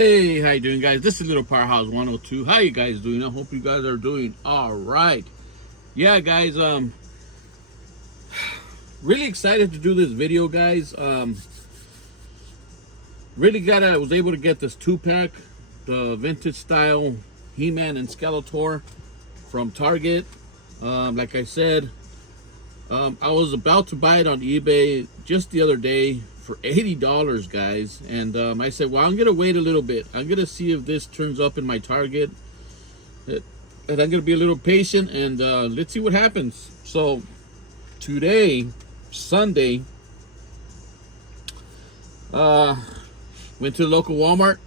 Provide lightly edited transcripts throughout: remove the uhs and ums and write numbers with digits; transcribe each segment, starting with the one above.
Hey, how you doing, guys? This is Little Powerhouse 102. How you guys doing? I hope you guys are doing all right. Yeah, guys, really excited to do this video, guys. Really glad I was able to get this 2-pack, the vintage style HeMan and Skeletor from Target. Like I said, I was about to buy it on eBay just the other day for $80, guys, and I said, well, I'm gonna wait a little bit. I'm gonna see if this turns up in my Target, and I'm gonna be a little patient, and let's see what happens. So today, Sunday, went to the local Walmart.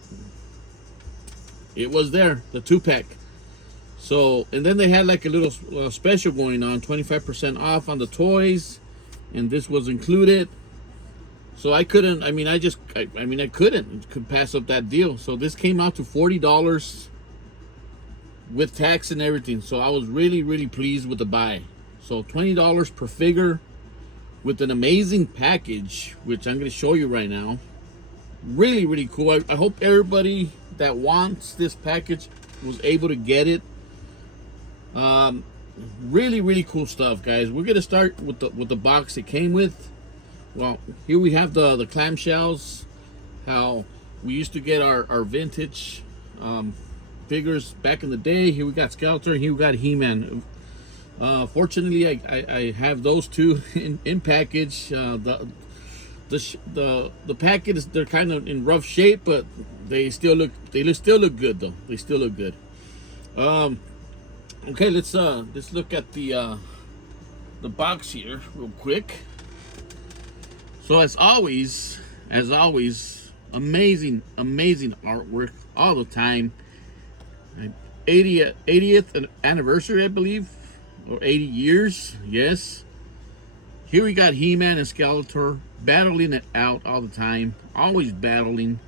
It was there, the 2-pack. So, and then they had like a little special going on, 25% off on the toys, and this was included. So I couldn't, I couldn't pass up that deal. So this came out to $40 with tax and everything. So I was really pleased with the buy. So $20 per figure with an amazing package, which I'm going to show you right now. Really cool. I hope everybody that wants this package was able to get it. Really cool stuff, guys. We're going to start with the box it came with. Well, here we have the clamshells, how we used to get our vintage figures back in the day. Here we got Skeletor, and here we got HeMan. Fortunately, I have those two in package. The package, they're kind of in rough shape, but they still look good though. They still look good. Okay, let's look at the box here real quick. So as always, amazing artwork all the time. 80th anniversary, I believe, or 80 years, yes. Here we got HeMan and Skeletor battling it out all the time, always battling.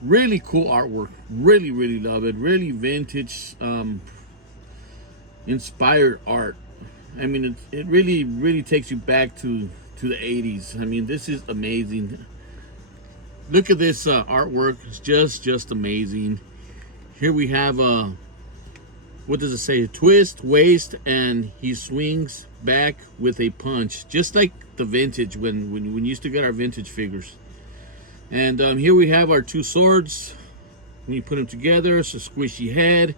Really cool artwork, really love it. Really vintage, inspired art. I mean, it really takes you back to the 80s. I mean, this is amazing. Look at this artwork. It's just amazing. Here we have what does it say? Twist, waist, and he swings back with a punch, just like the vintage when we used to get our vintage figures. And here we have our two swords. When you put them together, it's a squishy head.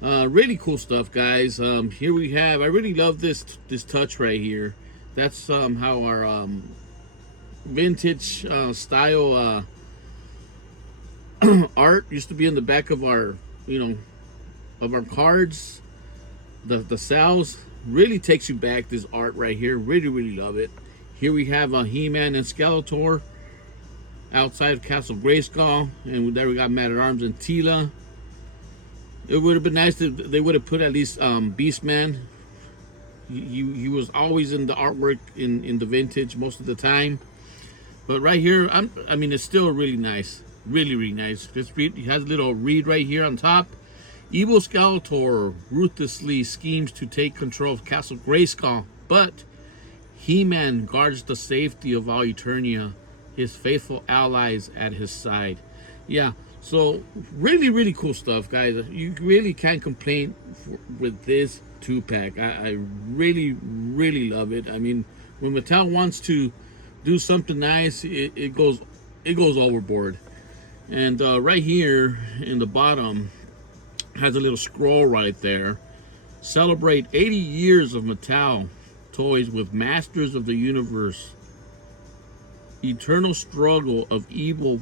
Really cool stuff, guys. Here we have, I really love this touch right here. That's how our vintage style art used to be in the back of our, of our cards. The sales really takes you back. This art right here, really love it. Here we have a HeMan and Skeletor outside of Castle Grayskull, and there we got Man-at-Arms and Tila. It would have been nice if they would have put at least Beastman. He was always in the artwork in the vintage most of the time, but right here, I mean, it's still really nice, really nice. This read, he has a little read right here on top. Evil Skeletor ruthlessly schemes to take control of Castle Grayskull, but HeMan guards the safety of all Eternia, his faithful allies at his side. Yeah, so really cool stuff, guys. You really can't complain with this 2-pack. I really love it. I mean, when Mattel wants to do something nice, it goes overboard. And right here in the bottom has a little scroll right there. Celebrate 80 years of Mattel toys with Masters of the Universe. Eternal struggle of good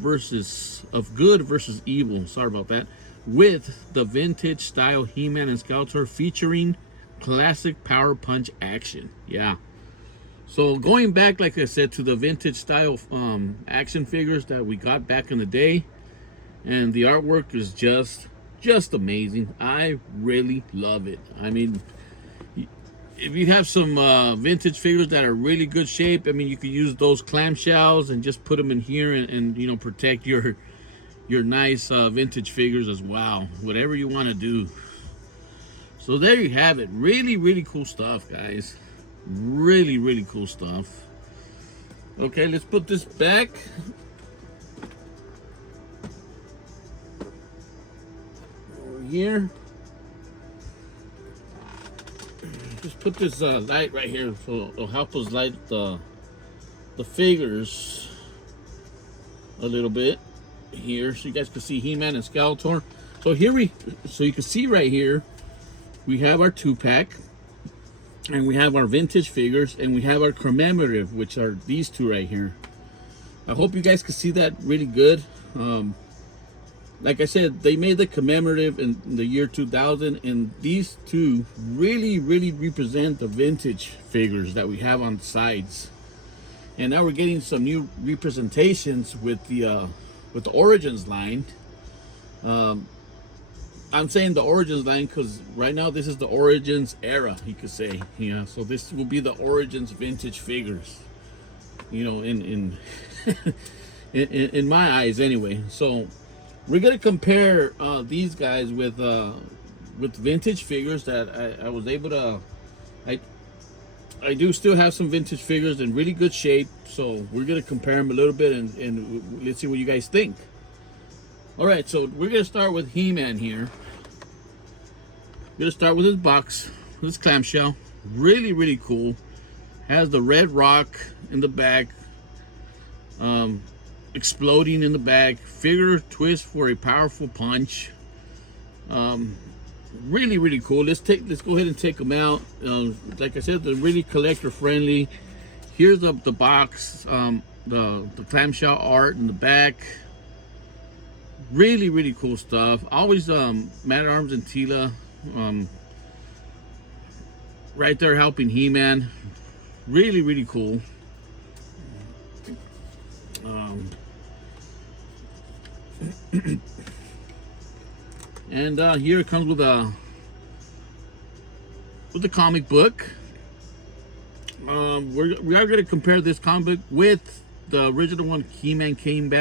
versus evil. Sorry about that. With the vintage style HeMan and Skeletor featuring classic power punch action. Yeah. So going back, like I said, to the vintage style action figures that we got back in the day, and the artwork is just amazing. I really love it. I mean, if you have some vintage figures that are really good shape, I mean, you could use those clamshells and just put them in here and protect your nice vintage figures as well. Whatever you want to do. So there you have it. Really cool stuff, guys. Really cool stuff. Okay, let's put this back. here. Just put this light right here so it'll help us light the figures a little bit here, so you guys can see HeMan and Skeletor. So so you can see right here, we have our 2-pack, and we have our vintage figures, and we have our commemorative, which are these two right here. I hope you guys can see that really good. Like I said, they made the commemorative in the year 2000, and these two really represent the vintage figures that we have on the sides. And now we're getting some new representations with the Origins line. I'm saying the Origins line because right now this is the Origins era, you could say. Yeah, so this will be the Origins vintage figures. You know, in in my eyes anyway. So we're gonna compare these guys with vintage figures that I was able to. I do still have some vintage figures in really good shape, so we're gonna compare them a little bit and let's see what you guys think. All right, so we're gonna start with HeMan here. We're gonna start with his box, this clamshell. Really cool. Has the red rock in the back. Exploding in the back, figure twist for a powerful punch. Really cool. Let's go ahead and take them out. Like I said, they're really collector friendly. Here's the box, the clamshell art in the back. Really cool stuff. Always Man at Arms and Tila right there helping HeMan. Really cool. And here it comes with the comic book. We are going to compare this comic book with the original one HeMan came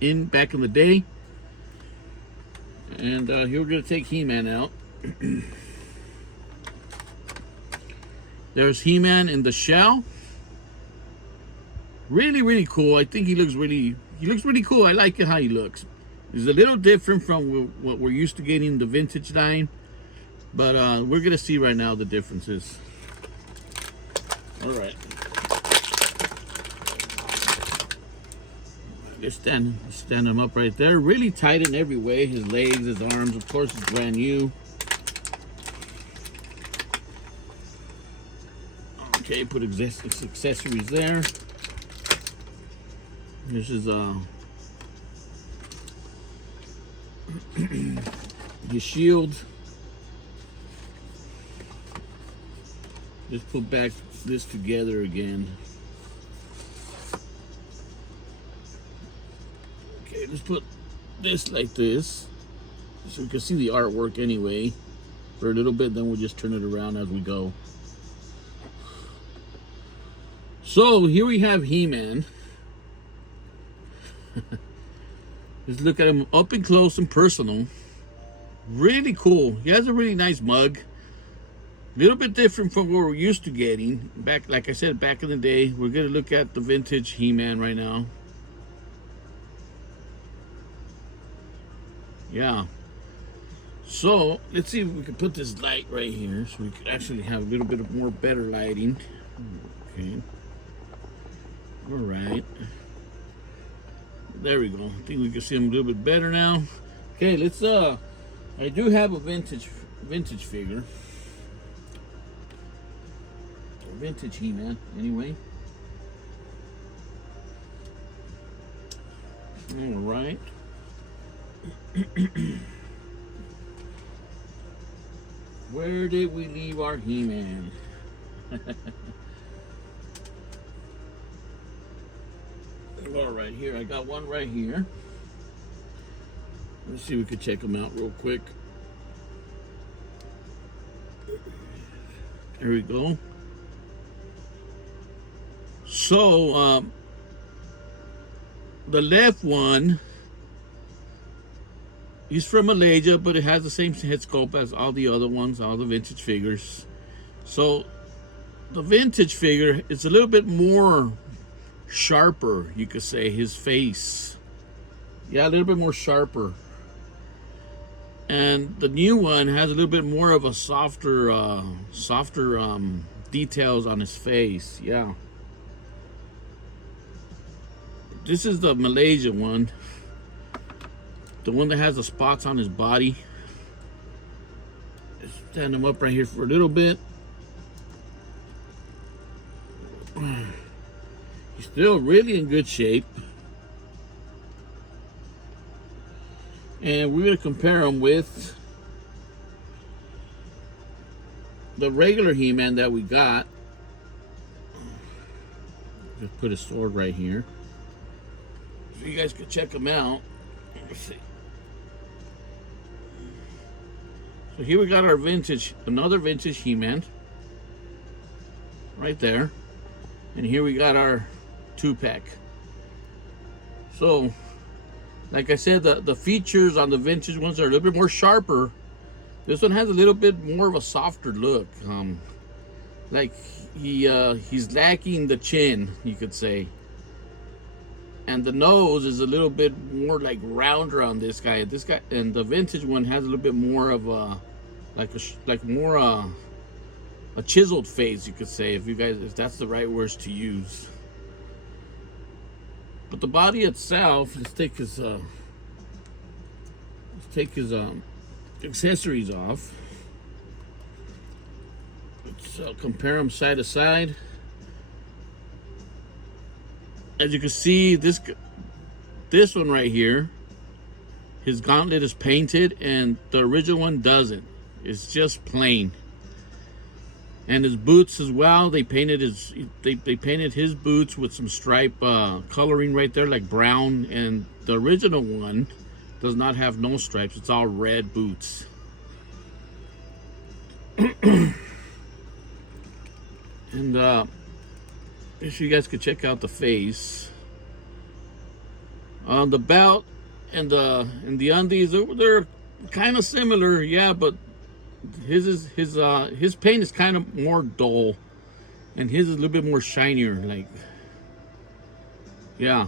in back in the day. And here we're going to take HeMan out. There's HeMan in the shell. Really cool. I think he looks really cool. I like it how he looks. He's a little different from what we're used to getting in the vintage line, but we're gonna see right now the differences. All right. Just stand him up right there. Really tight in every way. His legs, his arms, of course, is brand new. Okay, put accessories there. This is his shield. Let's put back this together again. Okay, let's put this like this so we can see the artwork anyway for a little bit, then we'll just turn it around as we go. So here we have HeMan. Just look at him up and close and personal. Really cool. He has a really nice mug. A little bit different from what we're used to getting. Back, like I said, back in the day. We're going to look at the vintage HeMan right now. Yeah. So, let's see if we can put this light right here so we could actually have a little bit of more better lighting. Okay. All right. There we go. I think we can see him a little bit better now. Okay, let's I do have a vintage figure. A vintage HeMan, anyway. All right. Where did we leave our HeMan? All right, here I got one right here. Let's see if we can check them out real quick. There we go. So the left one, he's from Malaysia, but it has the same head sculpt as all the other ones, all the vintage figures. So the vintage figure is a little bit more sharper, you could say, his face. Yeah, a little bit more sharper. And the new one has a little bit more of a softer details on his face. Yeah. This is the Malaysia one. The one that has the spots on his body. Let's stand him up right here for a little bit. He's still really in good shape. And we're going to compare him with the regular He-Man that we got. Just put his sword right here, so you guys can check him out. Let's see. So here we got our vintage, another vintage He-Man. Right there. And here we got our 2-pack. So, like I said, the features on the vintage ones are a little bit more sharper. This one has a little bit more of a softer look. Like he's lacking the chin, you could say. And the nose is a little bit more like rounder on this guy. This guy, and the vintage one has a little bit more of a a chiseled face, you could say, if that's the right words to use. But the body itself, let's take his accessories off. Let's compare them side to side. As you can see, this one right here, his gauntlet is painted, and the original one doesn't. It's just plain. And his boots as well, they painted his boots with some stripe coloring right there, like brown. And the original one does not have no stripes. It's all red boots. And if you guys could check out the face, the belt and the undies, they're kind of similar, yeah, but his paint is kind of more dull, and his is a little bit more shinier, like, yeah.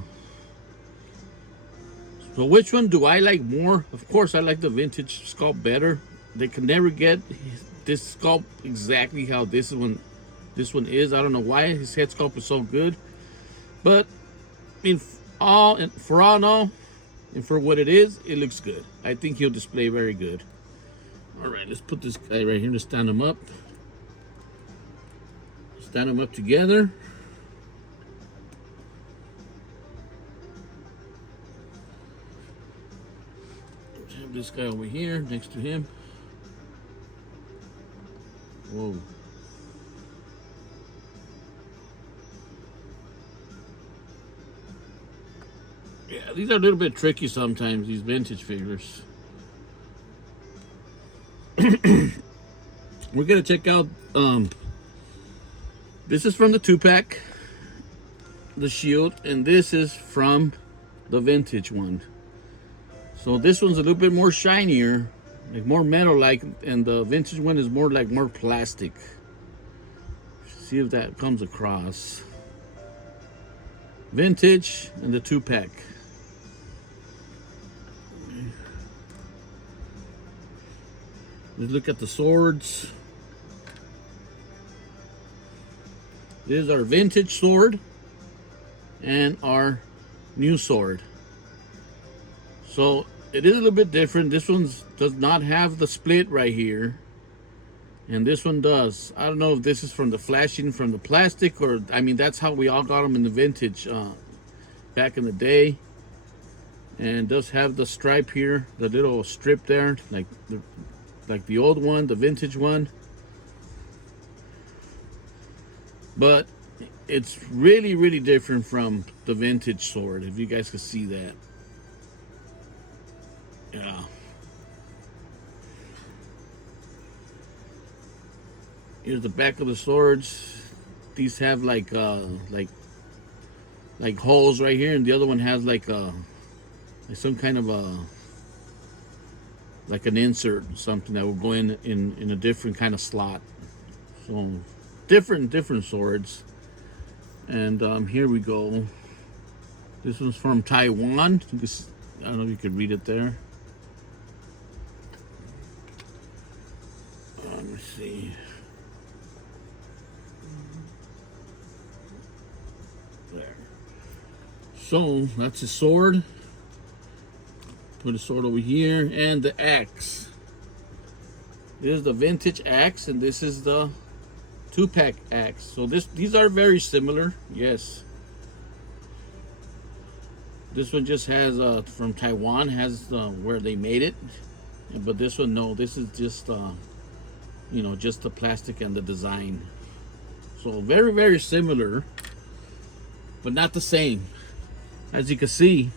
So which one do I like more? Of course, I like the vintage sculpt better. They can never get this sculpt exactly how this one is. I don't know why his head sculpt is so good, but I mean, for all in all, and for what it is, it looks good. I think he'll display very good. All right, let's put this guy right here to stand him up. Stand him up together. Let's have this guy over here next to him. Whoa. Yeah, these are a little bit tricky sometimes, these vintage figures. We're gonna check out this is from the 2-pack, the shield, and this is from the vintage one. So this one's a little bit more shinier, like more metal like, and the vintage one is more like more plastic. See if that comes across. Vintage and the 2-pack. Let's look at the swords. This is our vintage sword and our new sword. So it is a little bit different. This one does not have the split right here, and this one does. I don't know if this is from the flashing from the plastic, or I mean, that's how we all got them in the vintage back in the day. And does have the stripe here, the little strip there, like the old one, the vintage one. But it's really, really different from the vintage sword, if you guys can see that. Yeah. Here's the back of the swords. These have like holes right here, and the other one has like some kind of like an insert, something that will go in a different kind of slot. So different swords. And here we go. This one's from Taiwan. I don't know if you could read it there. Let me see. There. So that's his sword. Put his sword over here, and the axe. This is the vintage axe, and this is the 2-pack axe. So these are very similar. Yes. This one just has from Taiwan, has where they made it, but this one, no. This is just you know, just the plastic and the design. So very, very similar, but not the same. As you can see,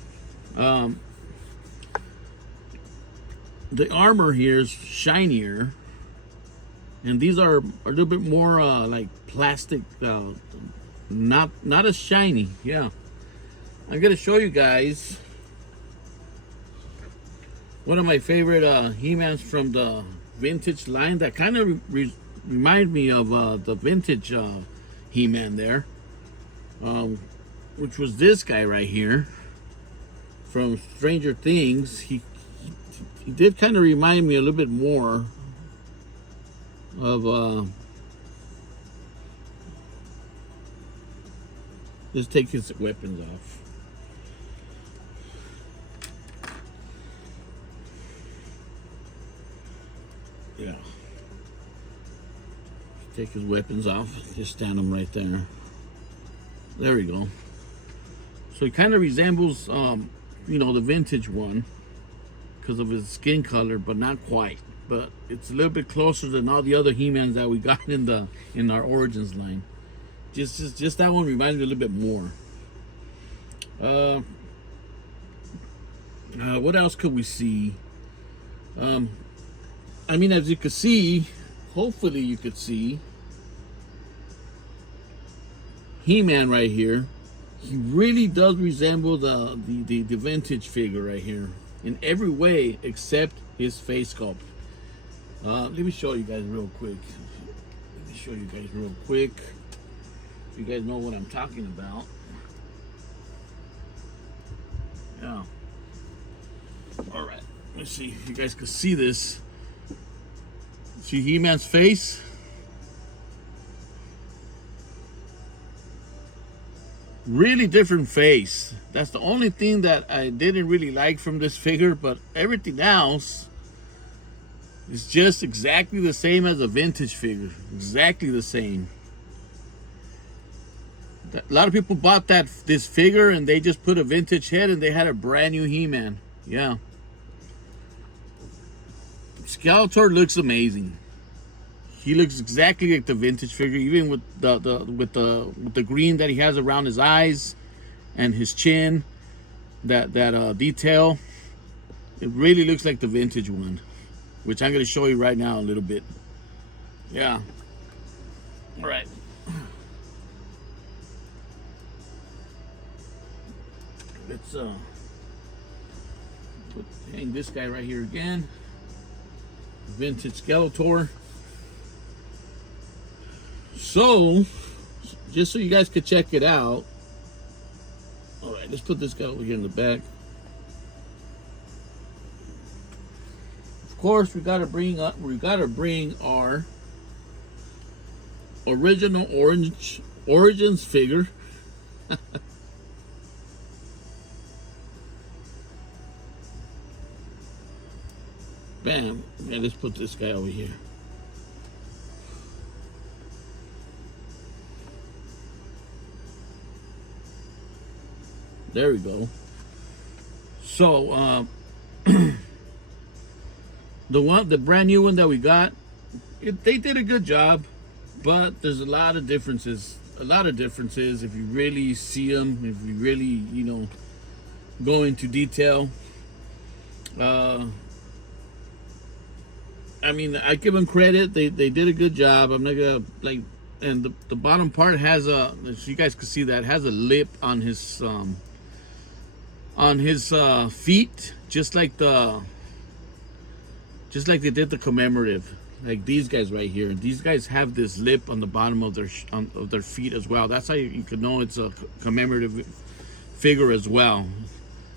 the armor here is shinier, and these are a little bit more like plastic, not as shiny. Yeah, I'm gonna show you guys one of my favorite He-Mans from the vintage line that kind of remind me of the vintage He-Man there, which was this guy right here from Stranger Things. He did kind of remind me a little bit more of let's take his weapons off. Yeah. Take his weapons off. Just stand them right there. There we go. So he kind of resembles you know, the vintage one because of his skin color, but not quite. But it's a little bit closer than all the other He-Mans that we got in our Origins line. Just that one reminds me a little bit more. What else could we see? I mean, as you can see, hopefully you could see He-Man right here. He really does resemble the vintage figure right here in every way except his face sculpt. Let me show you guys real quick. You guys know what I'm talking about. Yeah. All right. Let's see if you guys can see this. See He-Man's face? Really different face. That's the only thing that I didn't really like from this figure, but everything else is just exactly the same as a vintage figure. Exactly the same. A lot of people bought this figure and they just put a vintage head and they had a brand new He-Man. Yeah. Skeletor looks amazing. He looks exactly like the vintage figure, even with the green that he has around his eyes and his chin. That detail. It really looks like the vintage one, which I'm going to show you right now a little bit. Yeah. All right. Let's hang this guy right here again. Vintage Skeletor. So, just so you guys could check it out. All right, let's put this guy over here in the back. Of course, we gotta bring our original Origins figure. Bam. Yeah, let's put this guy over here. There we go. So, the brand new one that we got, they did a good job, but there's a lot of differences. If you really see them, if you really, you know, go into detail. I mean, I give them credit. They did a good job. I'm not gonna like, and the bottom part has so you guys can see that has a lip on his feet, just like they did the commemorative. Like these guys right here. These guys have this lip on the bottom of their feet as well. That's how you can know it's a commemorative figure as well.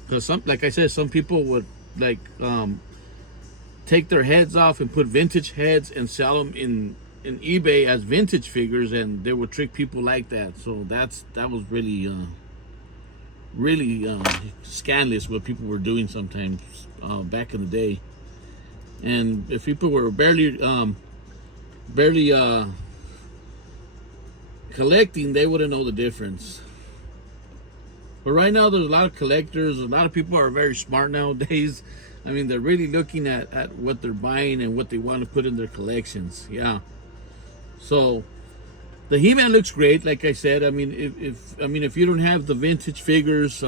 Because like I said, some people would like take their heads off and put vintage heads and sell them in eBay as vintage figures, and they would trick people like that. So that was really scandalous what people were doing sometimes back in the day. And if people were barely collecting, they wouldn't know the difference. But right now, there's a lot of collectors. A lot of people are very smart nowadays. I mean, they're really looking at what they're buying and what they want to put in their collections. Yeah. So the He-Man looks great. Like I said, I mean, if you don't have the vintage figures,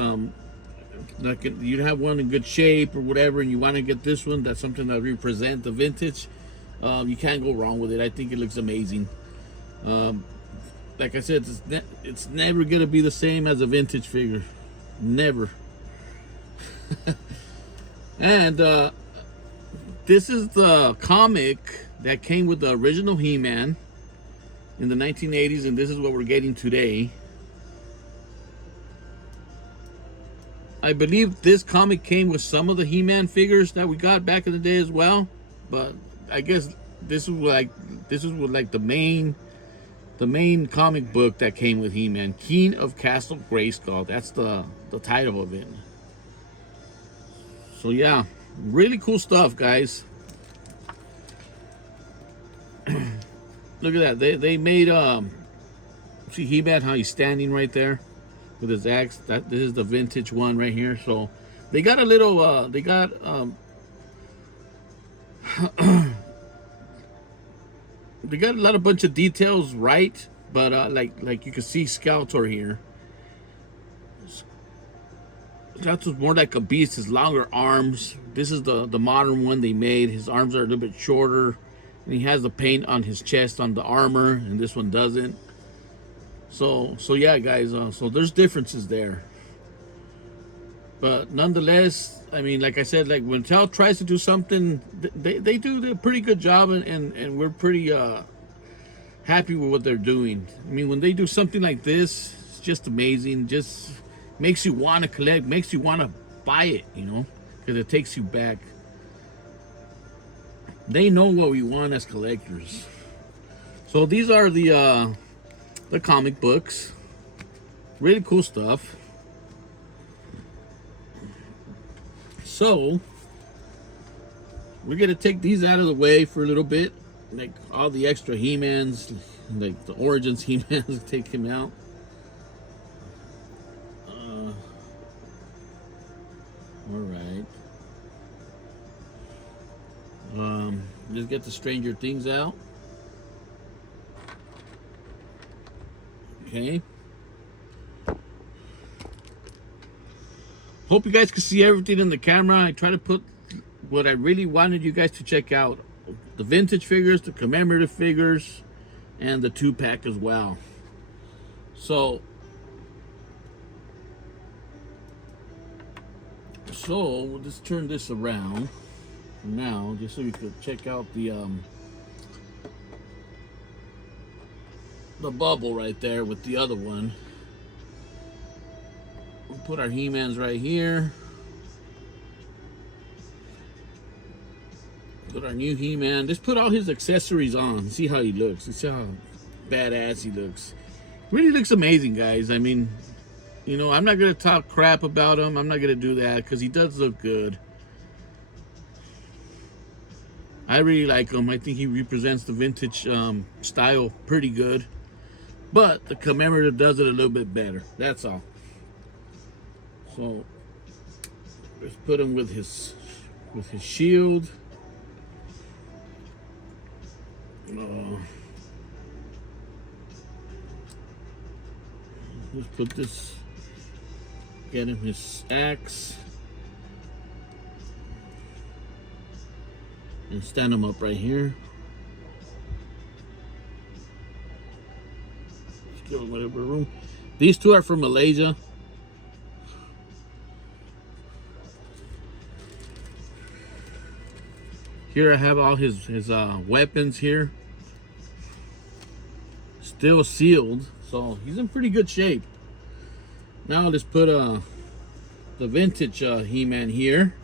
like you have one in good shape or whatever, and you want to get this one, that's something that represents the vintage. You can't go wrong with it. I think it looks amazing. Like I said, it's never gonna be the same as a vintage figure, never. And this is the comic that came with the original He-Man in the 1980s, and this is what we're getting today. I believe this comic came with some of the He-Man figures that we got back in the day as well, but I guess this is like the main comic book that came with He-Man, King of Castle Grayskull. That's the title of it. So yeah, really cool stuff, guys. Look at that. They made see He-Man, how he's standing right there with his axe. This is the vintage one right here. So they got a little they got they got a bunch of details right, but like you can see Skeletor here. Skeletor's more like a beast. His longer arms. This is the modern one they made. His arms are a little bit shorter, and he has the paint on his chest on the armor, and this one doesn't. So yeah, guys. So there's differences there, but nonetheless, I mean, like I said, like when Mattel tries to do something, they do a pretty good job, and we're pretty happy with what they're doing. I mean, when they do something like this, it's just amazing. Just makes you want to collect, makes you want to buy it, you know, because it takes you back. They know what we want as collectors. So these are the comic books. Really cool stuff. So we're gonna take these out of the way for a little bit, like all the extra He-Mans, like the Origins He-Mans, take him out. All right. Just get the Stranger Things out. Okay. Hope you guys can see everything in the camera. I try to put what I really wanted you guys to check out: the vintage figures, the commemorative figures, and the 2-pack as well. So we'll just turn this around now, just so you could check out the bubble right there with the other one. We'll put our He-Mans right here. Put our new He-Man. Just put all his accessories on. See how he looks. See how badass he looks. Really looks amazing, guys. I mean, you know, I'm not going to talk crap about him. I'm not going to do that because he does look good. I really like him. I think he represents the vintage style pretty good. But the commemorative does it a little bit better. That's all. So let's put him with his shield. Let's put this. Get him his axe. And stand him up right here. Let's give him whatever room. These two are from Malaysia. Here I have all his weapons here. Still sealed, so he's in pretty good shape. Now let's put the vintage He-Man here.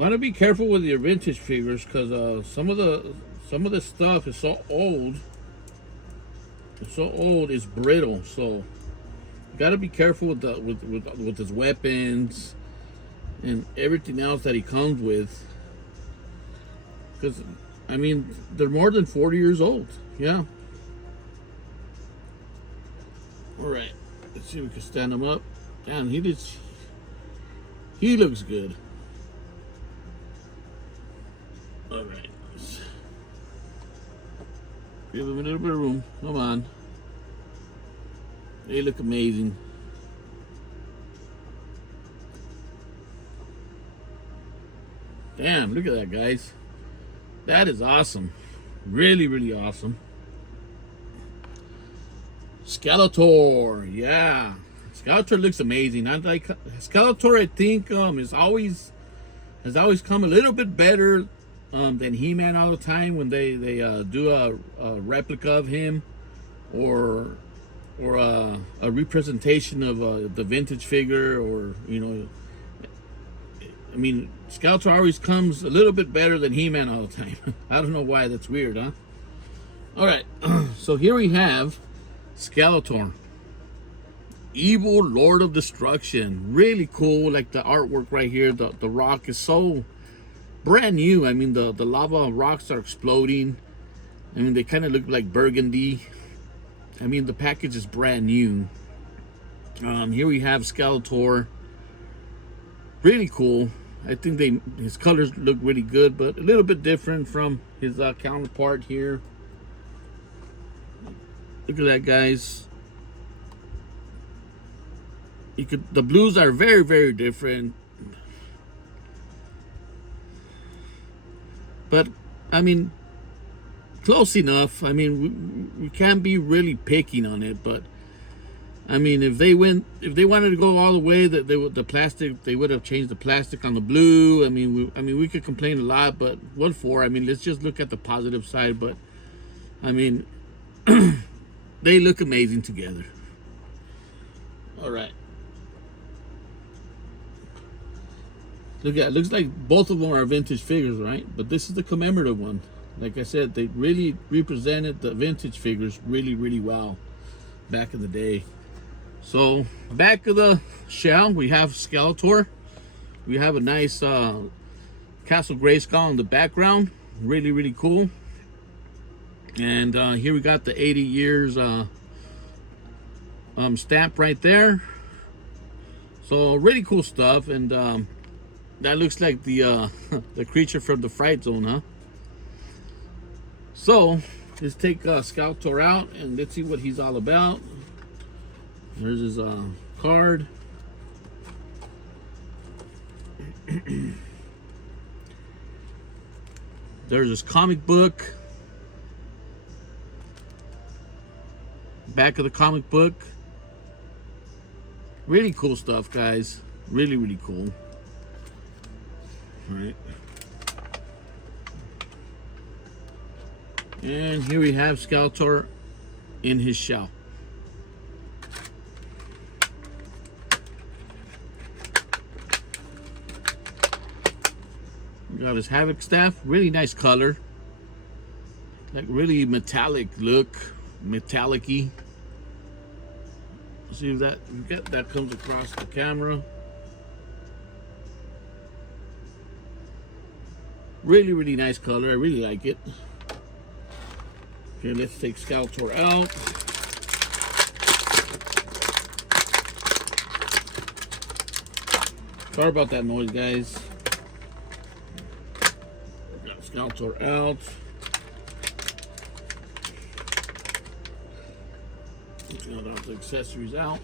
Want to be careful with your vintage figures because some of the stuff is so old. It's so old, it's brittle. So you got to be careful with with his weapons and everything else that he comes with. Because I mean, they're more than 40 years old. Yeah. All right. Let's see if we can stand him up. Damn, he looks good. All right. Let's give him a little bit of room. Come on. They look amazing. Damn, look at that, guys. That is awesome. Really, really awesome. Skeletor, yeah. Skeletor looks amazing. I like Skeletor. I think has always come a little bit better than He-Man all the time when they do a replica of him or a representation of the vintage figure, or I mean, Skeletor always comes a little bit better than He-Man all the time. I don't know why. That's weird, huh? All right, so here we have Skeletor, evil Lord of Destruction. Really cool. Like the artwork right here. The rock is so brand new. I mean, the lava rocks are exploding. I mean, they kind of look like burgundy. I mean, the package is brand new. Here we have Skeletor. Really cool. I think his colors look really good, but a little bit different from his counterpart here. Look at that, guys. The blues are very, very different. But I mean, close enough. I mean, we can't be really picking on it, but I mean, if they wanted to go all the way, that they would have changed the plastic on the blue. I mean, we could complain a lot, but what for? I mean, let's just look at the positive side. But I mean, they look amazing together. All right. Looks like both of them are vintage figures, right? But this is the commemorative one. Like I said, they really represented the vintage figures really, really well back in the day. So, back of the shell, we have Skeletor. We have a nice Castle Grayskull in the background. Really, really cool. And here we got the 80 years stamp right there. So, really cool stuff. And that looks like the the creature from the Fright Zone, huh? So, let's take Skeletor out and let's see what he's all about. There's his card. There's his comic book. Back of the comic book. Really cool stuff, guys. Really, really cool. All right. And here we have Skeletor in his shell. We got his Havoc staff, really nice color. Like really metallic look, metallic-y. See if that comes across the camera. Really, really nice color. I really like it. Okay, let's take Skeletor out. Sorry about that noise, guys. Got Skeletor out. Got all the accessories out.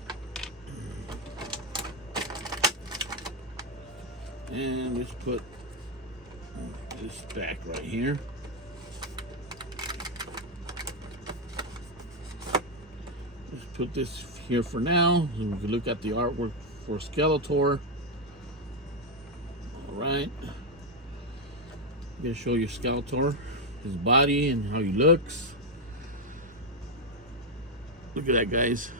And let's put this back right here. Let's put this here for now, and we can look at the artwork for Skeletor. All right. I'm gonna show you Skeletor, his body and how he looks. Look at that, guys.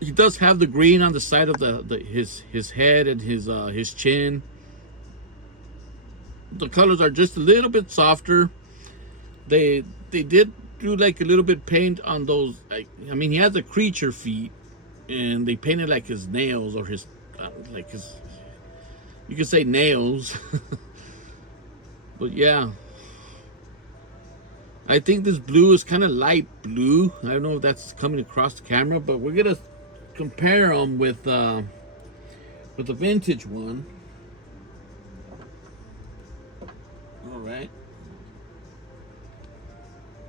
He does have the green on the side of his head and his chin. The colors are just a little bit softer. They did do like a little bit paint on those. Like, I mean, he has the creature feet, and they painted like his nails or his like his. You could say nails, but yeah. I think this blue is kind of light blue. I don't know if that's coming across the camera, but we're gonna compare them with the vintage one. All right.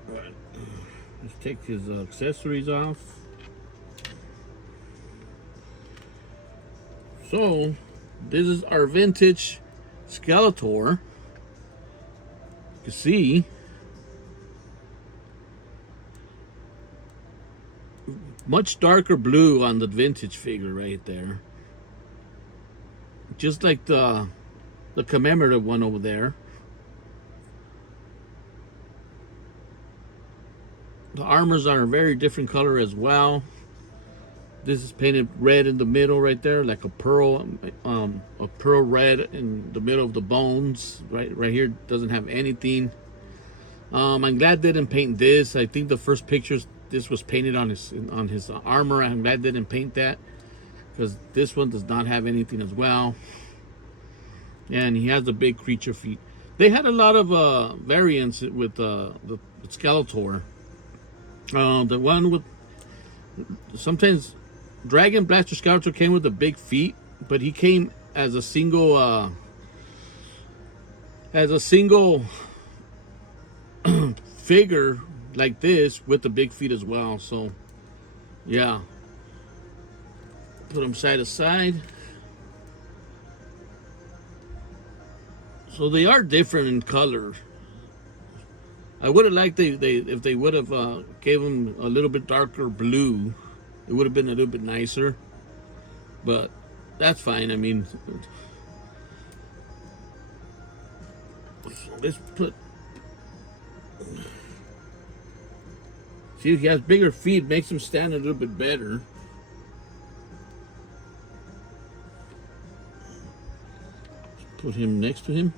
All right. Let's take his accessories off. So, this is our vintage Skeletor. You can see much darker blue on the vintage figure right there. Just like the commemorative one over there. The armors are a very different color as well. This is painted red in the middle right there, like a pearl red in the middle of the bones. Right here doesn't have anything. I'm glad they didn't paint this. I think the first pictures this was painted on his armor. I'm glad they didn't paint that, because this one does not have anything as well. And he has the big creature feet. They had a lot of variants with the Skeletor. The one with sometimes Dragon Blaster Skeletor came with the big feet, but he came as a single figure like this with the big feet as well. So yeah, put them side to side. So they are different in color. I would have liked if they would have gave them a little bit darker blue. It would have been a little bit nicer, but that's fine. I mean, let's put. See, if he has bigger feet, makes him stand a little bit better. Put him next to him.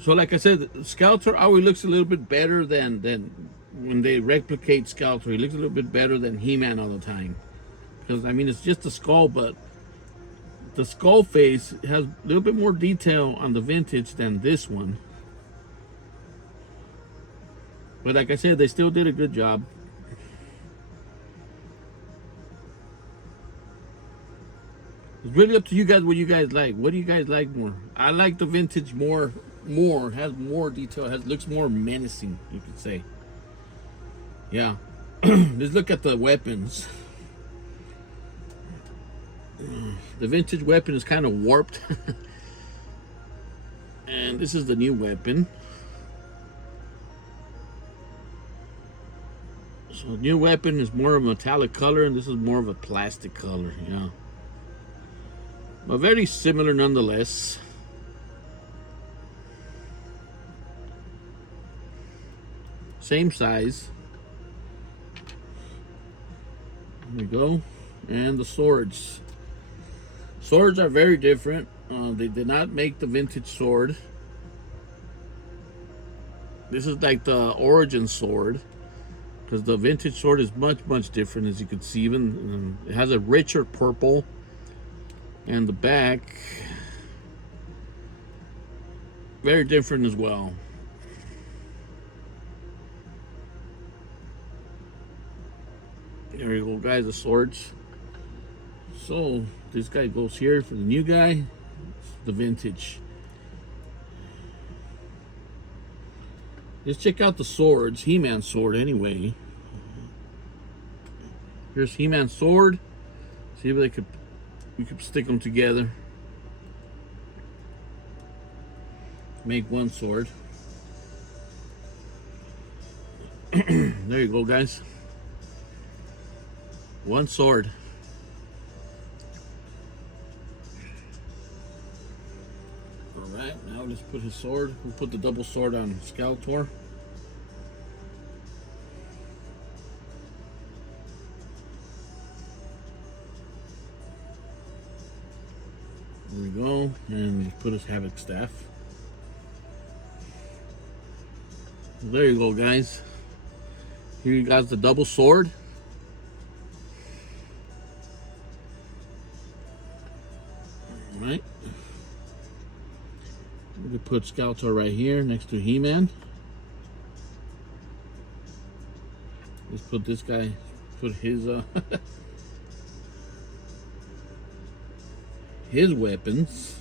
So like I said, Skeletor always looks a little bit better than when they replicate Skeletor. He looks a little bit better than He-Man all the time. Because, I mean, it's just a skull, but the skull face has a little bit more detail on the vintage than this one. But like I said, they still did a good job. It's really up to you guys what you guys like. What do you guys like more? I like the vintage more, has more detail, looks more menacing, you could say. Yeah. Let's look at the weapons. The vintage weapon is kind of warped. And this is the new weapon. So the new weapon is more of a metallic color, and this is more of a plastic color, yeah. But very similar nonetheless. Same size. There we go. And the swords. Swords are very different. They did not make the vintage sword. This is like the origin sword, because the vintage sword is much different, as you can see. Even it has a richer purple, and the back very different as well. There you go, guys, the swords. So this guy goes here for the new guy. It's the vintage. Let's check out the swords. He-Man sword anyway. Here's He-Man sword. See if we could stick them together. Make one sword. There you go, guys. One sword. Alright, now let's put his sword. We'll put the double sword on Skeletor. we go. And put his Havoc staff. There you go, guys. Here you got the double sword. All right. We can put Skeletor right here next to He-Man. Let's put this guy, put his his weapons.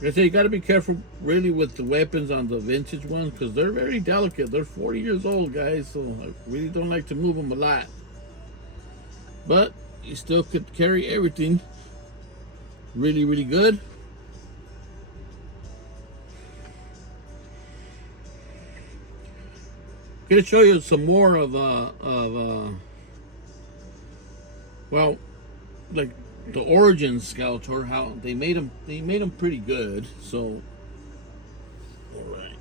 Like I say, you got to be careful really with the weapons on the vintage ones because they're very delicate. They're 40 years old, guys, so I really don't like to move them a lot. But you still could carry everything really, really good. Gonna show you some more of well, like the origin Skeletor, how they made them pretty good. So, all right,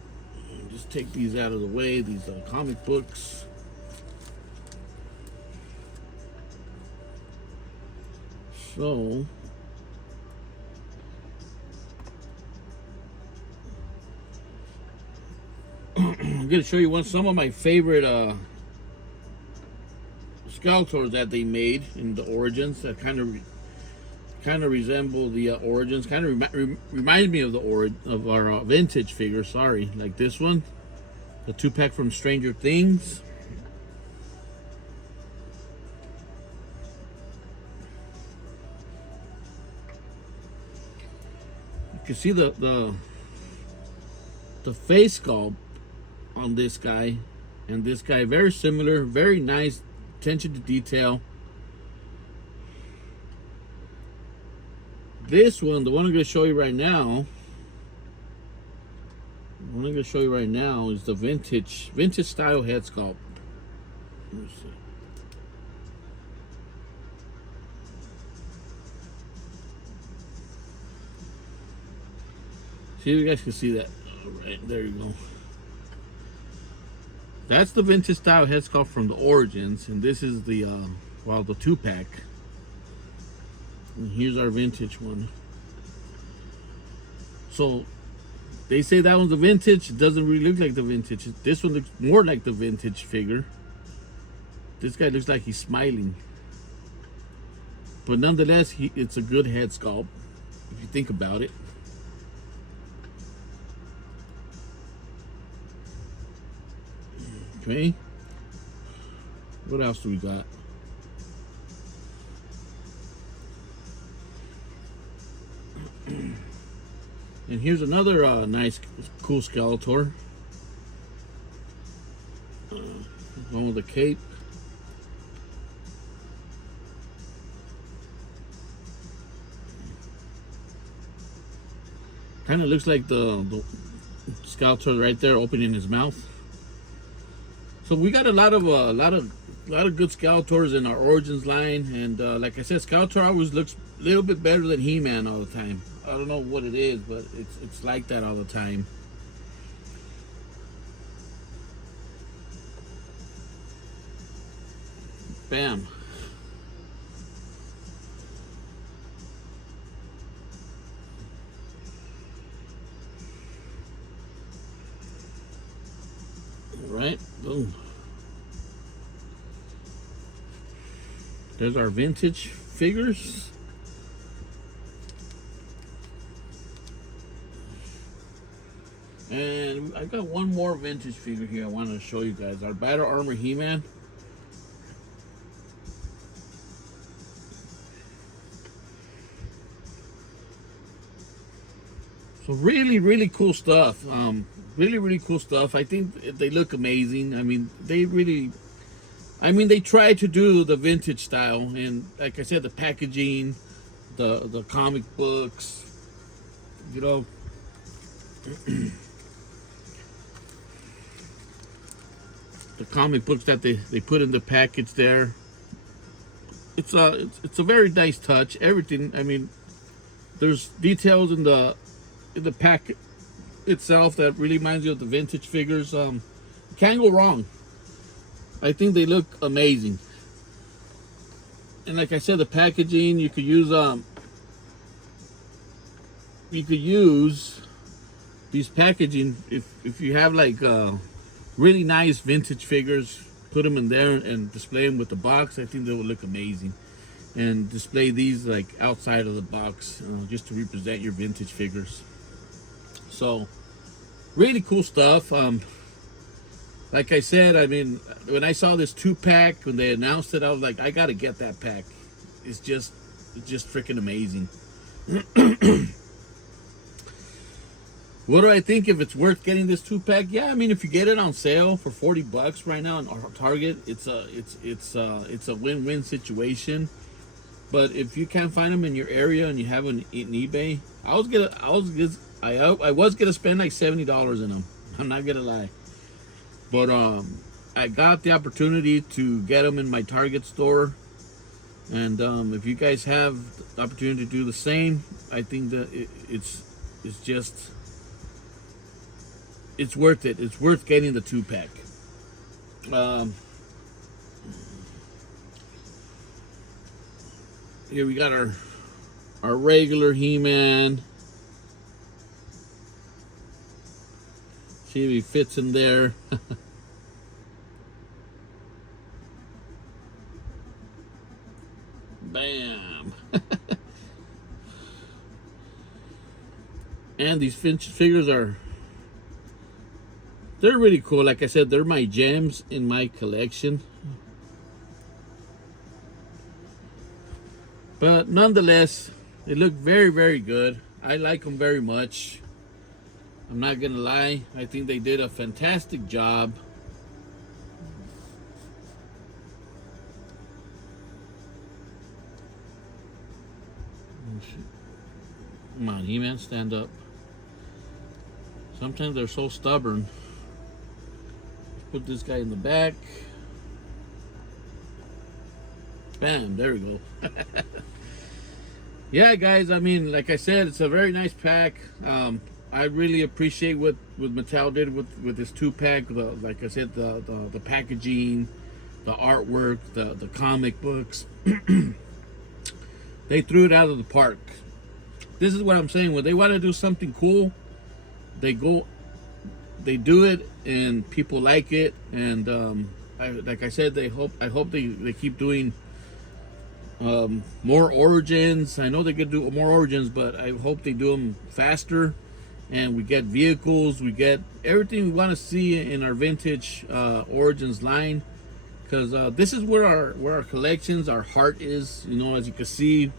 just take these out of the way. These comic books. So, I'm gonna show you some of my favorite Skeletors that they made in the origins that kind of resemble the origins. Kind of reminds me of of our vintage figures. Sorry, like this one, the 2-pack from Stranger Things. You can see the face sculpt on this guy and this guy, very similar, very nice attention to detail. This one, the one I'm going to show you right now, is the vintage style head sculpt. Let's see. See if you guys can see that. All right, there you go. That's the vintage style head sculpt from the origins, and this is the the 2-pack. And here's our vintage one. So they say that one's the vintage. It doesn't really look like the vintage. This one looks more like the vintage figure. This guy looks like he's smiling, but nonetheless, it's a good head sculpt if you think about it. Okay, what else do we got? And here's another nice, cool Skeletor. One with a cape. Kind of looks like the Skeletor right there opening his mouth. So we got a lot of good Skeletors in our origins line, and like I said, Skeletor always looks a little bit better than He-Man all the time. I don't know what it is, but it's like that all the time. Bam. Right, boom. There's our vintage figures. And I got one more vintage figure here I wanted to show you guys. Our Battle Armor He-Man. So really cool stuff. Really cool stuff. I think they look amazing. I mean, they try to do the vintage style, and like I said, the packaging, the comic books, you know. The comic books that they put in the package there. It's a very nice touch. Everything. I mean, there's details in the pack itself that really reminds you of the vintage figures. Can't go wrong. I think they look amazing. And like I said, the packaging, you could use these packaging if you have like really nice vintage figures, put them in there and display them with the box. I think they would look amazing. And display these like outside of the box, just to represent your vintage figures. So really cool stuff. Like I said, I mean, when I saw this 2-pack, when they announced it, I was like, I gotta get that pack. It's just freaking amazing. What do I think if it's worth getting this 2-pack? Yeah, I mean, if you get it on sale for $40 right now on Target, it's a win-win situation. But if you can't find them in your area and you have an in eBay, I was gonna spend like $70 in them. I'm not gonna lie, but I got the opportunity to get them in my Target store, and if you guys have the opportunity to do the same, I think that it's worth it. It's worth getting the 2-pack. Here we got our regular He-Man. See if he fits in there. Bam. And these figures they're really cool. Like I said, they're my gems in my collection. But nonetheless, they look very, very good. I like them very much. I'm not gonna lie. I think they did a fantastic job. Come on, He-Man, stand up. Sometimes they're so stubborn. Put this guy in the back. Bam, there we go. Yeah, guys, I mean, like I said, it's a very nice pack. I really appreciate what Mattel did with this 2-pack. Like I said, the packaging, the artwork, the comic books. They threw it out of the park. This is what I'm saying. When they want to do something cool, they do it, and people like it. And like I said, I hope they keep doing more origins. I know they could do more origins, but I hope they do them faster, and we get vehicles, we get everything we want to see in our vintage origins line, because this is where our collections, our heart is. You know, as you can see,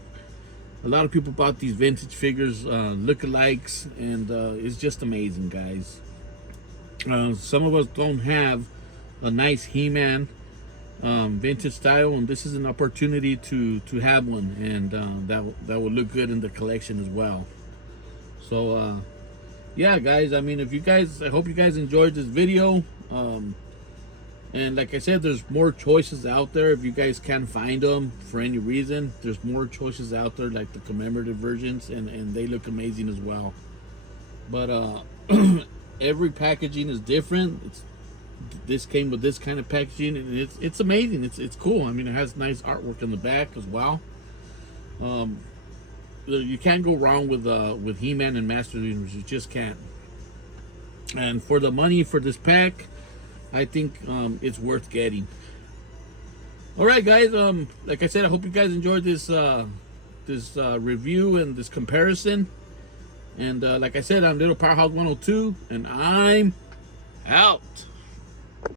a lot of people bought these vintage figures, lookalikes, and it's just amazing, guys. Some of us don't have a nice He-Man vintage style, and this is an opportunity to have one, and that will look good in the collection as well. So yeah, guys, I mean, I hope you guys enjoyed this video. And like I said, there's more choices out there. If you guys can't find them for any reason, there's more choices out there, like the commemorative versions, and they look amazing as well. But every packaging is different. This came with this kind of packaging, and it's amazing. It's cool. I mean, it has nice artwork in the back as well. You can't go wrong with He-Man and Master Universe. You just can't. And for the money for this pack, I think it's worth getting. All right, guys. Like I said, I hope you guys enjoyed this review and this comparison. And like I said, I'm Little Powerhouse 102, and I'm out.